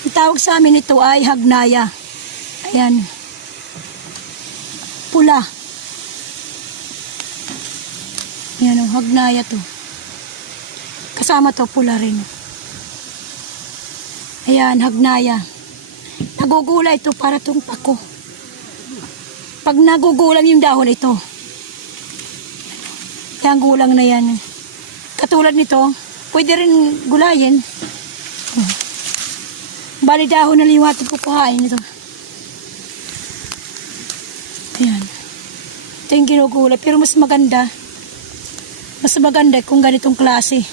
Ang tawag sa amin ito ay hagnaya. Ayan. Pula. Ayan o, hagnaya to. Kasama to, pula rin. Ayan, hagnaya. Nagugulay ito para itong pako. Pag nagugulang yung dahon ito, yung gulang na yan. Katulad nito, pwede rin gulayin. Bali dahon na liwat kukuhain ito. Ayan. Ito yung ginugulay. Pero mas maganda kung ganitong klase.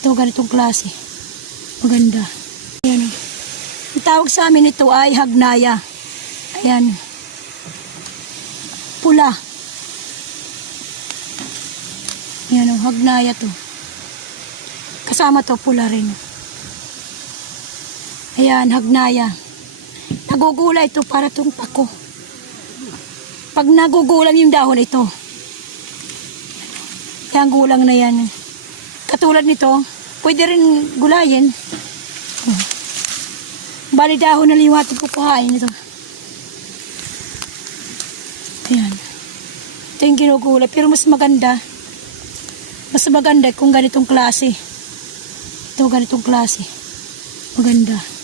Ito ganitong klase. Maganda. Ayan. Ang tawag sa amin ito ay hagnaya. Ayan. Pula. Ayan o, hagnaya to. Kasama to, pula rin. Ayan, hagnaya. Nagugulay ito para itong pako. Pag nagugulang yung dahon ito, yung gulang na yan. Katulad nito, pwede rin gulayin. Bali dahon na liwat kukuhain ito. Ayan. Ito yung ginugulay. Pero mas maganda kung ganitong klase. Ito ganitong klase. Maganda.